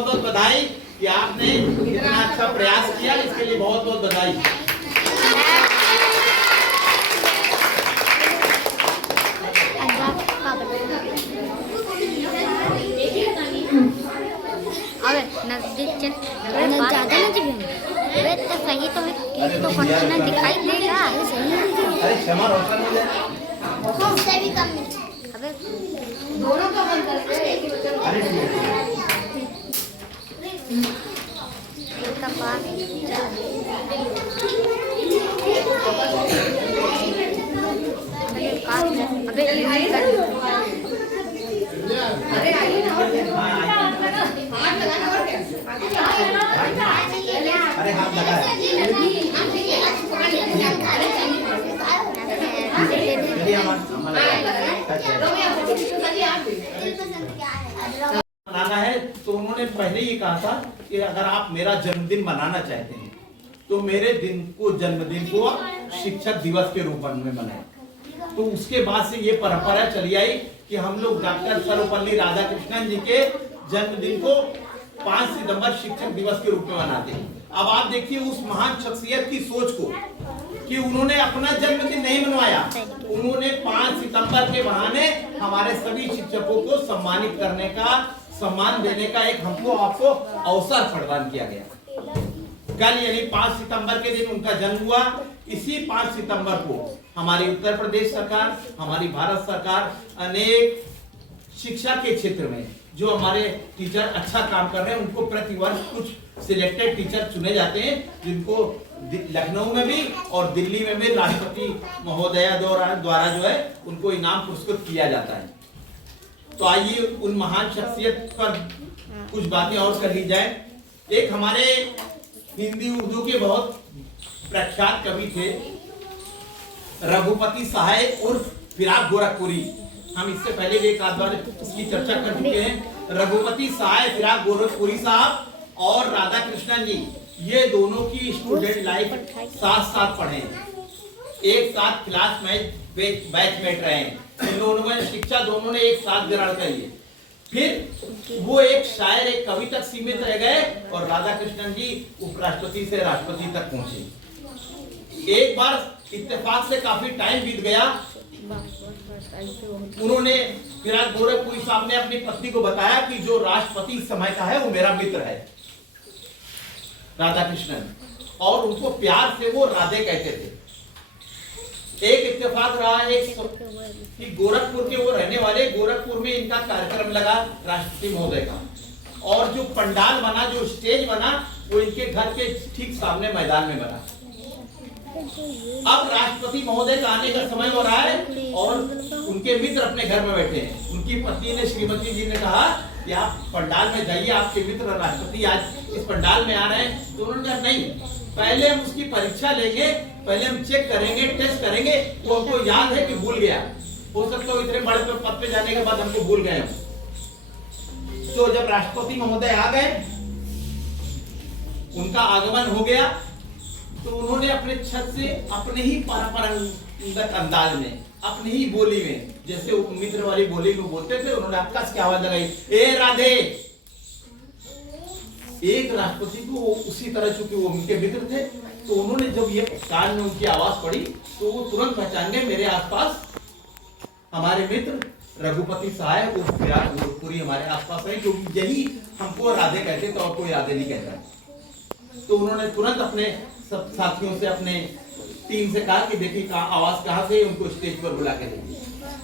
बहुत बहुत बधाई कि आपने इतना अच्छा प्रयास किया, इसके लिए बहुत बहुत बधाई। नजदीक चल ज्यादा नजदीक है तो सही तो है तो फंक्शन दिखाई देगा। अरे क्षमा रोशन मिले उससे भी कम अबे दोनों का बंद करके एक ही बच्चा। अरे का पास अबे अरे आइए ना और हाथ लगाना और क्या अरे हाथ लगा मनाना है। तो उन्होंने पहले ही कहा था कि अगर आप मेरा जन्मदिन मनाना चाहते हैं तो मेरे जन्मदिन को शिक्षक दिवस के रूप में मनाएं। तो उसके बाद से ये परंपरा चली आई कि हम लोग डॉक्टर सर्वपल्ली राधाकृष्णन जी के जन्मदिन को 5 सितंबर शिक्षक दिवस के रूप में मनाते हैं। अब आप देखिए उस महान शख्सियत की सोच को कि उन्होंने अपना जन्मदिन नहीं मनवाया, उन्होंने 5 सितंबर के बहाने हमारे सभी शिक्षकों को सम्मानित करने का, सम्मान देने का एक हमको आपको अवसर प्रदान किया गया। कल यानी 5 सितंबर के दिन उनका जन्म हुआ। इसी 5 सितंबर को हमारी उत्तर प्रदेश सरकार, हमारी भारत सरकार अनेक शिक्षा के क्षेत्र में जो हमारे टीचर अच्छा काम कर रहे हैं उनको प्रतिवर्ष कुछ सिलेक्टेड टीचर चुने जाते हैं, जिनको लखनऊ में भी और दिल्ली में भी राष्ट्रपति महोदया द्वारा जो है उनको इनाम पुरस्कृत किया जाता है। तो आइए उन महान शख्सियत पर कुछ बातें और कर ली जाए। एक हमारे हिंदी उर्दू के बहुत प्रख्यात कवि थे रघुपति सहाय उर्फ फिराक गोरखपुरी। हम इससे पहले भी एक आध बार इसकी चर्चा कर चुके हैं। रघुपति सहाय फिराक गोरखपुरी साहब और राधा कृष्णन जी, ये दोनों की स्टूडेंट लाइफ साथ साथ पढ़े, एक साथ क्लास में बैचमेट रहे हैं। इन दोनों में शिक्षा दोनों ने एक साथ ग्रहण करी है। फिर वो एक शायर, एक कवि तक सीमित रह गए और राधा कृष्णन जी उपराष्ट्रपति से राष्ट्रपति तक पहुंचे। एक बार इत्तेफाक से काफी टाइम बीत गया, उन्होंने फिराक गोरखपुरी साहब ने अपनी पत्नी को बताया कि जो राष्ट्रपति समय का है वो मेरा मित्र है राधा कृष्णन, और उनको प्यार से वो राधे कहते थे। एक इत्तेफाक रहा कि गोरखपुर के वो रहने वाले, गोरखपुर में इनका कार्यक्रम लगा राष्ट्रपति महोदय का, और जो पंडाल बना, जो स्टेज बना, वो इनके घर के ठीक सामने मैदान में बना। अब राष्ट्रपति महोदय का आने का समय हो रहा है और उनके मित्र अपने घर में बैठे हैं। उनकी पत्नी ने, श्रीमती जी ने कहा कि आप पंडाल में जाइए, आपके मित्र राष्ट्रपति आज इस पंडाल में आ रहे हैं। तो उन्होंने कहा नहीं, पहले हम उसकी परीक्षा लेंगे, पहले हम चेक करेंगे, टेस्ट करेंगे, वो हमको याद है कि भूल गया, हो सकता है इतने बड़े पद पे जाने के बाद हमको भूल गए। तो जब राष्ट्रपति महोदय आ गए, उनका आगमन हो गया, तो उन्होंने अपने छत से अपने ही परंपरागत अंदाज में, अपनी ही बोली में, जैसे मित्र वाली बोली में बोलते थे, उन्होंने कस की आवाज लगाई, ए राधे। एक राष्ट्रपति को उसी तरह, चूंकि वो उनके मित्र थे, तो उन्होंने जब ये कान में उनकी आवाज पड़ी तो वो तुरंत पहचान गए मेरे आसपास हमारे मित्र रघुपति सहाय वो फिराक गोरखपुरी हमारे आसपास है, क्योंकि यही हमको राधे कहते थे और कोई राधे नहीं कहता। तो उन्होंने तुरंत अपने सब साथियों से, अपने टीम से कहा कि देखिए आवाज कहाँ से, उनको स्टेज पर बुला के देखिए।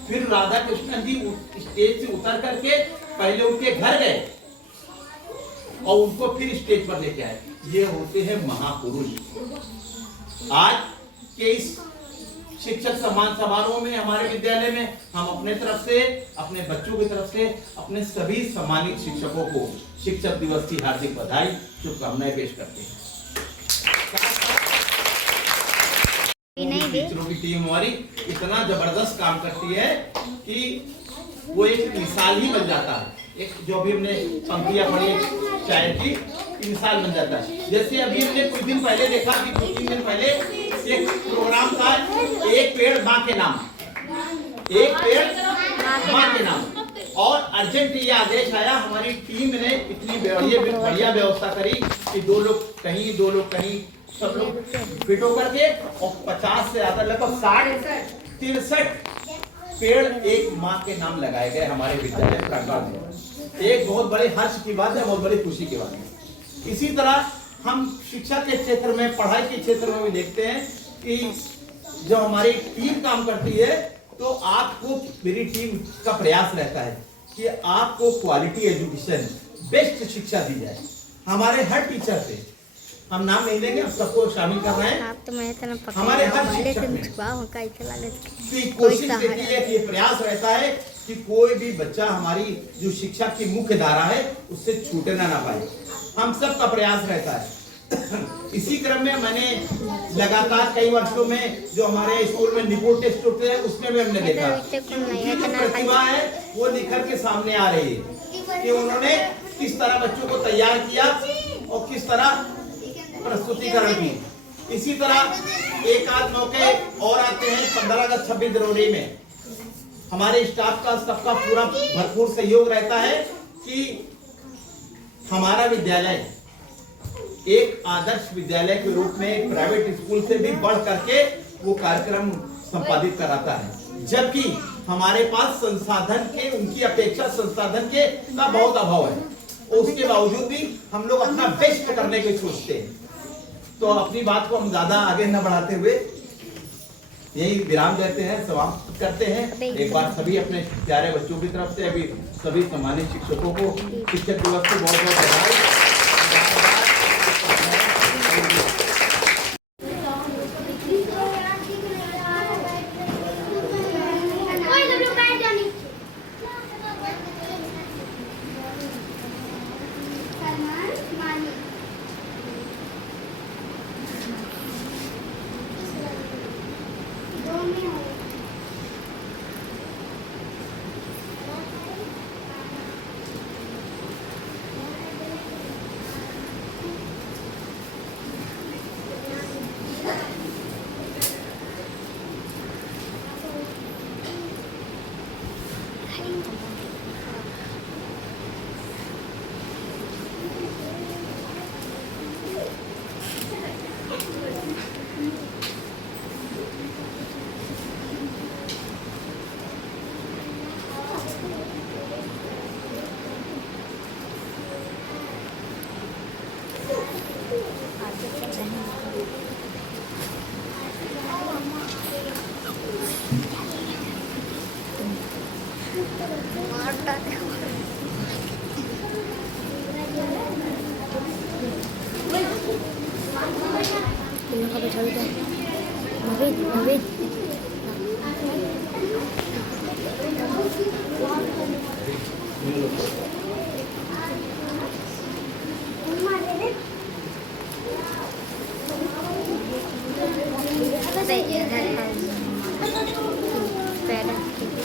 फिर राधा कृष्णन जी स्टेज से उतर करके पहले उनके घर गए और उनको फिर स्टेज पर लेके आए। ये होते हैं महापुरुष। आज के इस शिक्षक सम्मान समारोह में हमारे विद्यालय में हम अपने तरफ से, अपने बच्चों की तरफ से, अपने सभी सम्मानित शिक्षकों को शिक्षक दिवस की हार्दिक बधाई, शुभकामनाएं पेश करते हैं। टीचरों की टीम हमारी इतना जबरदस्त काम करती है कि वो एक मिसाल ही बन जाता है। एक जो अभी हमने पंक्तियां पढ़ी शायर की, मिसाल बन जाता है। जैसे अभी हमने कुछ दिन पहले देखा कि 2-3 दिन पहले एक प्रोग्राम था, एक पेड़ माँ के नाम, एक पेड़ माँ के नाम, और अर्जेंट ये आदेश आया, हमारी टीम ने इतनी बढ़िया व्यवस्था करी कि 2 लोग कहीं 2 लोग कहीं, सब लोग फिट होकर के, और 50 से ज्यादा लगभग 63 पेड़ एक माँ के नाम लगाए गए हमारे विद्यालय प्रांगण में। एक बहुत बड़े हर्ष की बात है, बहुत बड़ी खुशी की बात है। इसी तरह हम शिक्षा के क्षेत्र में, पढ़ाई के क्षेत्र में भी देखते हैं कि जब हमारी टीम काम करती है तो आपको, मेरी टीम का प्रयास रहता है कि आपको क्वालिटी एजुकेशन, बेस्ट शिक्षा दी जाए। हमारे हर टीचर से, हम नाम नहीं लेंगे, हम सबको शामिल कर रहे हैं, हमारे हर शिक्षक में की कोशिश रहती है कि ये प्रयास रहता है कि कोई भी बच्चा हमारी जो शिक्षा की मुख्य धारा है उससे छूटे ना पाए। हम सब का प्रयास रहता है। इसी क्रम में मैंने लगातार कई वर्षों में जो हमारे स्कूल में निपुण टेस्ट होते हैं उसमें भी हमने देखा उनकी जो प्रतिभा है वो निखर के सामने आ रही है कि उन्होंने किस तरह बच्चों को तैयार किया और किस तरह प्रस्तुतिकरण की। इसी तरह एक आध मौके और आते हैं 15 अगस्त 26 जनवरी में हमारे स्टाफ का, सबका पूरा भरपूर सहयोग रहता है कि हमारा विद्यालय एक आदर्श विद्यालय के रूप में एक प्राइवेट स्कूल से भी बढ़ करके वो कार्यक्रम संपादित कराता है, जबकि हमारे पास संसाधन के, उनकी अपेक्षा संसाधन के का बहुत अभाव है। उसके बावजूद भी हम लोग अपना बेस्ट करने की सोचते हैं। तो अपनी बात को हम ज्यादा आगे न बढ़ाते हुए यही विराम देते हैं, समाप्त करते हैं। एक बार सभी अपने प्यारे बच्चों की तरफ से, अभी सभी सम्मानित शिक्षकों को शिक्षक दिवस की बहुत बहुत बधाई। Better.